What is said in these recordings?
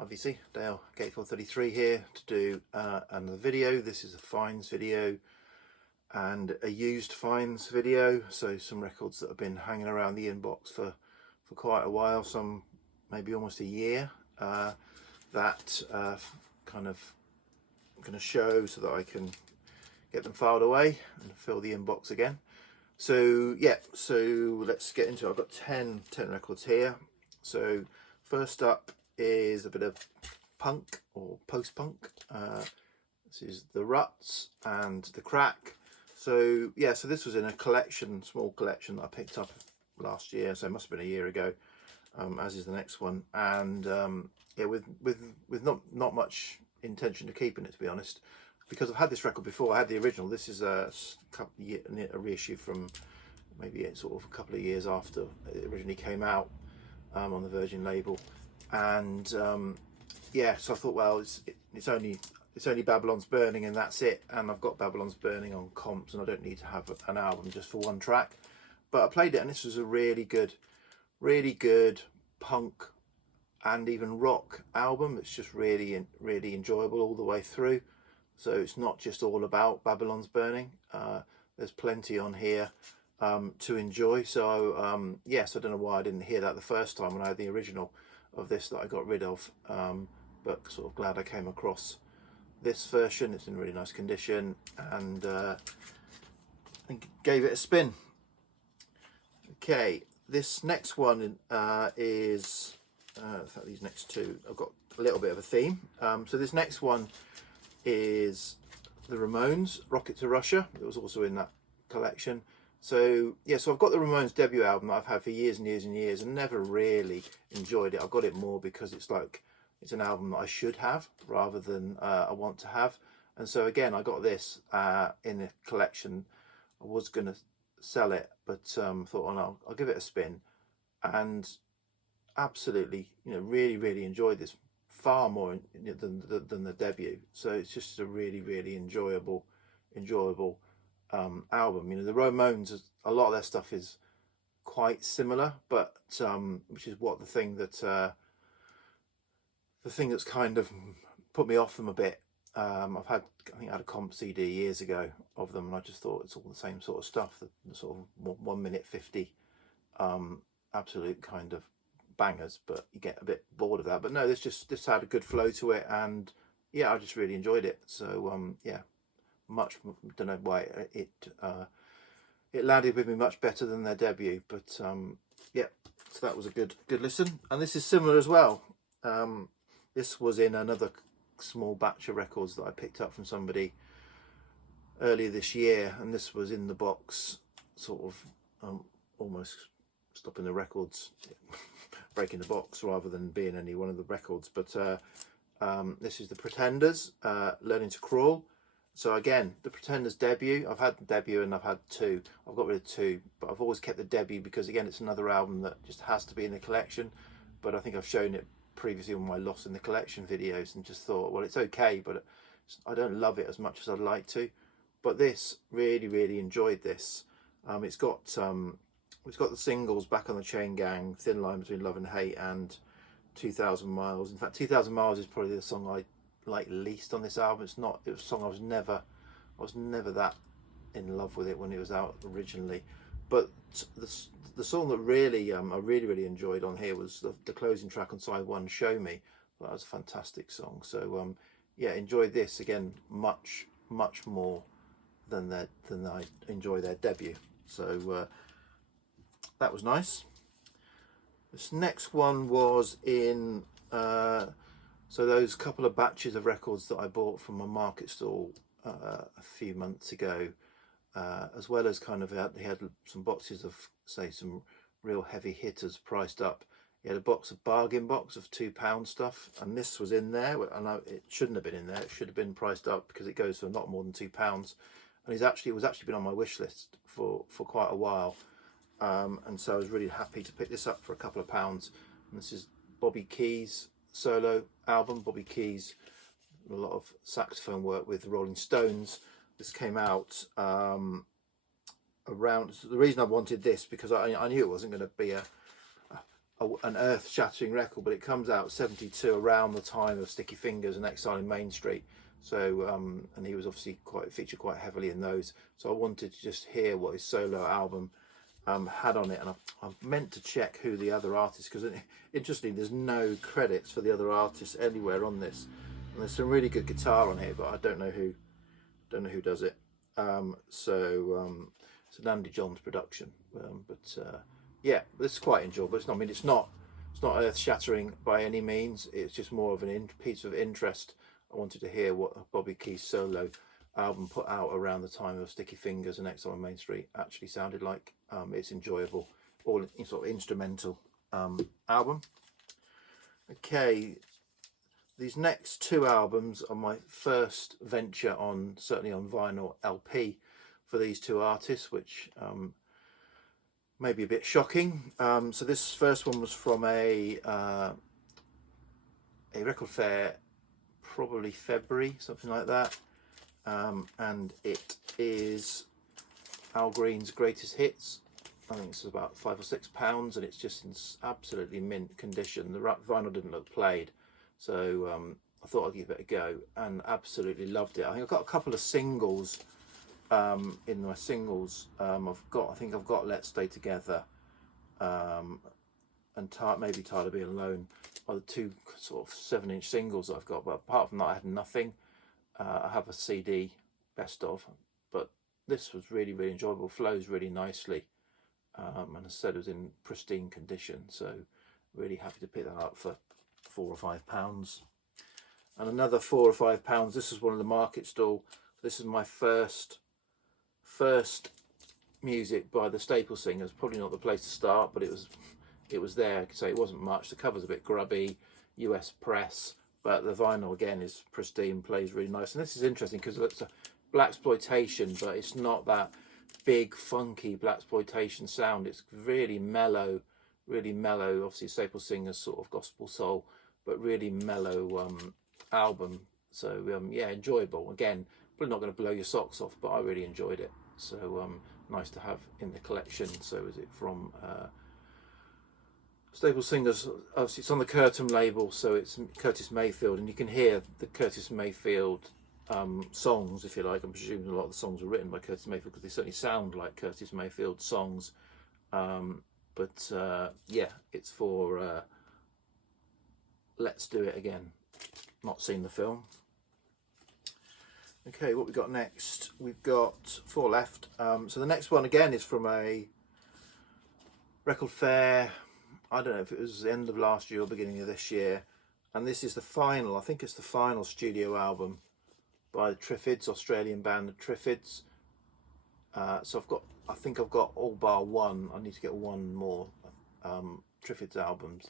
Obviously, Dale Gate433 here to do another video. This is a finds video and a used finds video. So some records that have been hanging around the inbox for quite a while, some maybe almost a year, that kind of I'm going to show so that I can get them filed away and fill the inbox again. So yeah, so let's get into it. I've got 10 records here. So first up is a bit of punk or post-punk. This is the Ruts and the Crack. So yeah, so this was in a collection, small collection that I picked up last year, so it must have been a year ago, as is the next one. And yeah, with not much intention of keeping it, to be honest, because I've had this record before. I had the original. This is a reissue from maybe sort of a couple of years after it originally came out, on the Virgin label. And yeah, so I thought, well, it's only Babylon's Burning and that's it, and I've got Babylon's Burning on comps and I don't need to have an album just for one track. But I played it and this was a really good punk and even rock album. It's just really enjoyable all the way through. So it's not just all about Babylon's Burning. There's plenty on here to enjoy. So yes, I don't know why I didn't hear that the first time when I had the original of this that I got rid of, but sort of glad I came across this version. It's in really nice condition, and I gave it a spin. Okay, this next one is in fact these next two I've got a little bit of a theme. So this next one is the Ramones, Rocket to Russia. It was also in that collection. So yeah, so I've got the Ramones debut album that I've had for years and years and years and never really enjoyed it. I've got it more because it's like it's an album that I should have rather than I want to have. And so again, I got this in the collection. I was going to sell it, but thought, oh no, I'll give it a spin, and absolutely, really enjoyed this far more than the debut. So it's just a really enjoyable album. The Ramones, a lot of their stuff is quite similar, but which is what the thing that's kind of put me off them a bit. I think I had a comp CD years ago of them, and I just thought it's all the same sort of stuff, the sort of 1 minute 50 absolute kind of bangers, but you get a bit bored of that. But no, this had a good flow to it, and yeah, I just really enjoyed it. So yeah, don't know why it landed with me much better than their debut, but yeah, so that was a good listen. And this is similar as well. This was in another small batch of records that I picked up from somebody earlier this year, and this was in the box, sort of almost stopping the records, breaking the box rather than being any one of the records. But this is the Pretenders, Learning to Crawl. So again, the Pretenders debut, I've had the debut and I've had two. I've got rid of two, but I've always kept the debut because again, it's another album that just has to be in the collection. But I think I've shown it previously on my Lost in the Collection videos and just thought, well, it's okay, but I don't love it as much as I'd like to. But this, really enjoyed this. It's got the singles Back on the Chain Gang, Thin Line Between Love and Hate, and 2000 Miles. In fact, 2000 Miles is probably the song I like least on this album. It was a song I was never that in love with it when it was out originally. But the song that really I really enjoyed on here was the closing track on side 1, Show Me. That was a fantastic song. So yeah, enjoyed this again much more than I enjoy their debut. So that was nice. This next one was in so those couple of batches of records that I bought from my market stall a few months ago, as well as kind of they had some boxes of, say, some real heavy hitters priced up. He had a bargain box of £2 stuff, and this was in there. And it shouldn't have been in there. It should have been priced up because it goes for a lot more than £2. And it was actually been on my wish list for quite a while. And so I was really happy to pick this up for a couple of pounds. And this is Bobby Keys' solo album. Bobby Keys, a lot of saxophone work with the Rolling Stones. This came out around, the reason I wanted this, because I knew it wasn't going to be an earth-shattering record, but it comes out 72, around the time of Sticky Fingers and Exile in Main Street. So and he was obviously featured quite heavily in those. So I wanted to just hear what his solo album had on it, and I've meant to check who the other artists, because interestingly there's no credits for the other artists anywhere on this, and there's some really good guitar on here, but I don't know who does it. So it's an Andy Johns production, yeah, this is quite enjoyable. It's not, I mean, it's not earth-shattering by any means. It's just more of an piece of interest. I wanted to hear what Bobby Keith's solo album put out around the time of Sticky Fingers and Exile on Main Street actually sounded like. It's enjoyable, all sort of instrumental album. Okay, these next two albums are my first venture on, certainly on vinyl LP, for these two artists, which may be a bit shocking. So this first one was from a record fair, probably February, something like that, and it is Al Green's Greatest Hits. I think it's about £5 or £6, and it's just in absolutely mint condition. The vinyl didn't look played, so I thought I'd give it a go, and absolutely loved it. I think I've got a couple of singles in my singles. I think I've got Let's Stay Together, and maybe Tired of Being Alone are the two sort of 7-inch singles I've got. But apart from that, I had nothing. I have a CD best of, but this was really, really enjoyable. Flows really nicely, and as I said, it was in pristine condition. So really happy to pick that up for £4 or £5. And another £4 or £5. This is one of the market stall. This is my first music by the Staple Singers. Probably not the place to start, but it was there. So it wasn't much. The cover's a bit grubby, US press, but the vinyl again is pristine, plays really nice. And this is interesting because it's a blaxploitation, but it's not that big funky blaxploitation sound. It's really mellow, really mellow. Obviously Staple Singers sort of gospel soul, but really mellow album. So yeah, enjoyable. Again, probably not going to blow your socks off, but I really enjoyed it. So nice to have in the collection. So is it from Staple Singers? Obviously it's on the Curtain label, so it's Curtis Mayfield, and you can hear the Curtis Mayfield songs, if you like. I'm presuming a lot of the songs were written by Curtis Mayfield, because they certainly sound like Curtis Mayfield songs. Yeah, it's for Let's Do It Again. Not seen the film. Okay, what we got next? We've got 4 left. So the next one again is from a record fair. I don't know if it was the end of last year or beginning of this year. And this is the final, I think it's the final studio album by the Triffids, Australian band, the Triffids. So I think I've got all bar one. I need to get one more Triffids albums.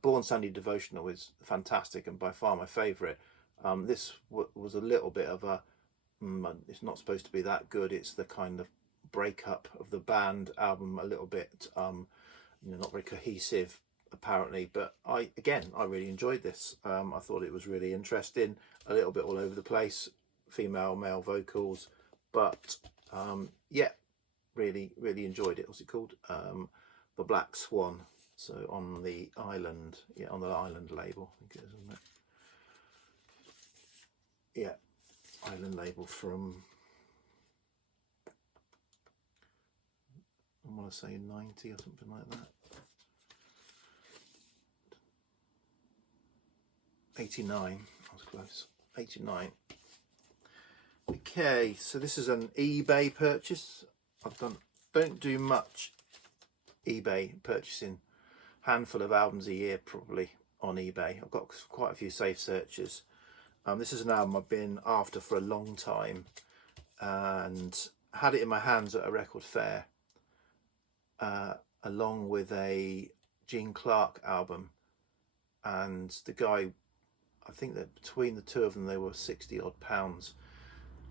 Born Sandy Devotional is fantastic and by far my favourite. This was a little bit of a, it's not supposed to be that good. It's the kind of breakup of the band album, a little bit, not very cohesive apparently. But I really enjoyed this. I thought it was really interesting, a little bit all over the place, female, male vocals, but yeah, really, really enjoyed it. What's it called? The Black Swan. So on the Island, yeah, on the Island label, I think it is, isn't it? Yeah, Island label from, I want to say 90 or something like that. 89, I was close. 89. Okay, so this is an eBay purchase. Don't do much eBay purchasing. Handful of albums a year probably on eBay. I've got quite a few safe searches. This is an album I've been after for a long time, and had it in my hands at a record fair, along with a Gene Clark album, and the guy, I think that between the two of them they were 60 odd pounds,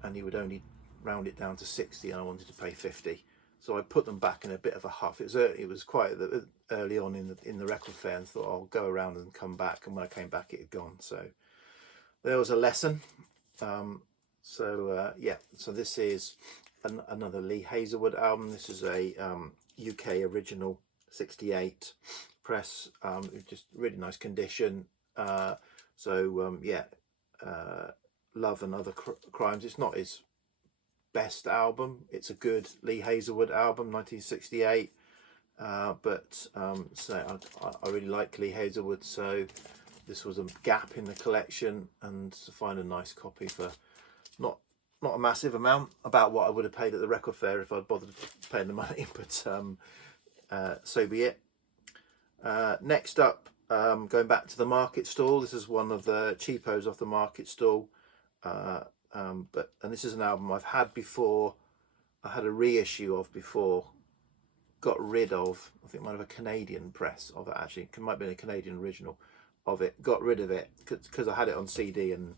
and he would only round it down to 60, and I wanted to pay 50. So I put them back in a bit of a huff. It was quite early on in the record fair, and thought I'll go around and come back. And when I came back, it had gone. So there was a lesson. Yeah. So this is another Lee Hazelwood album. This is a UK original, 68, press, just really nice condition. Yeah, Love and Other Crimes. It's not his best album. It's a good Lee Hazelwood album, 1968. So I really like Lee Hazelwood, so this was a gap in the collection, and to find a nice copy for not a massive amount, about what I would have paid at the record fair if I'd bothered paying the money, but so be it. Next up, going back to the Market Stall. This is one of the cheapos off the Market Stall, and this is an album I've had before. I had a reissue of before, got rid of. I think it might have a Canadian press of it, actually. It might have been a Canadian original of it. Got rid of it because I had it on CD and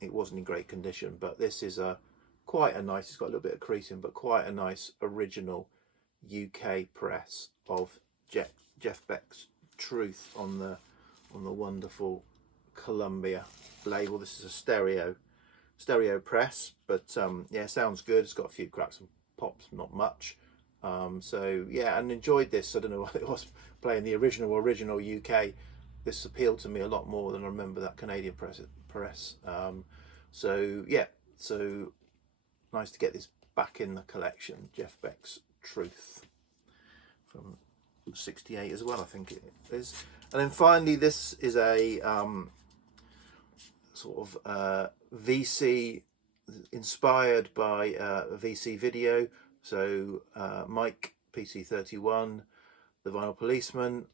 it wasn't in great condition. But this is quite a nice, it's got a little bit of creasing, but quite a nice original UK press of Jeff Beck's Truth on the wonderful Columbia label. This is a stereo press, but yeah, sounds good. It's got a few cracks and pops, not much. So yeah, and enjoyed this. I don't know what it was playing the original UK. This appealed to me a lot more than I remember that Canadian press. So yeah, so nice to get this back in the collection. Jeff Beck's Truth from 68 as well, I think it is. And then finally, this is a sort of VC, inspired by a VC video. So Mike PC31, the Vinyl Policeman,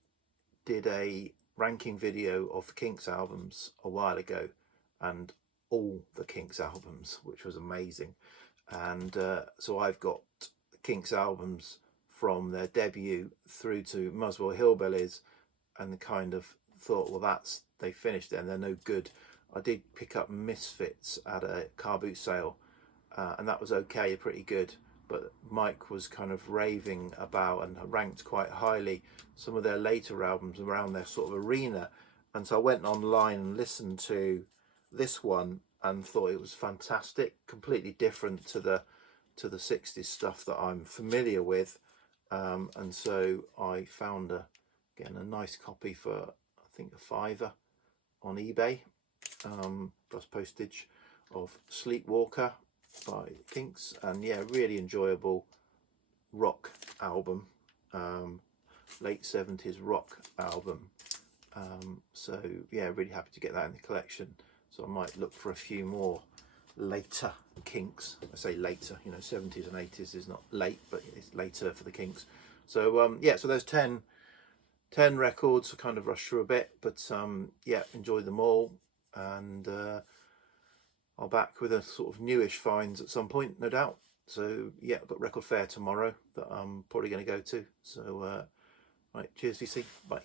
did a ranking video of the Kinks albums a while ago, and all the Kinks albums, which was amazing. And so I've got the Kinks albums from their debut through to Muswell Hillbillies, and kind of thought, well, they finished it and they're no good. I did pick up Misfits at a car boot sale, and that was okay, pretty good. But Mike was kind of raving about and ranked quite highly some of their later albums around their sort of arena. And so I went online and listened to this one and thought it was fantastic, completely different to the 60s stuff that I'm familiar with. And so I found a nice copy for, I think, a £5 on eBay, plus postage, of Sleepwalker by Kinks. And yeah, really enjoyable rock album, late 70s rock album. So yeah, really happy to get that in the collection. So I might look for a few more later Kinks. I say later, 70s and 80s is not late, but it's later for the Kinks. So yeah, so there's 10 records. I kind of rushed through a bit, but yeah, enjoyed them all. And I'll back with a sort of newish finds at some point, no doubt. So yeah, I've got record fair tomorrow that I'm probably going to go to. So right, cheers VC, bye.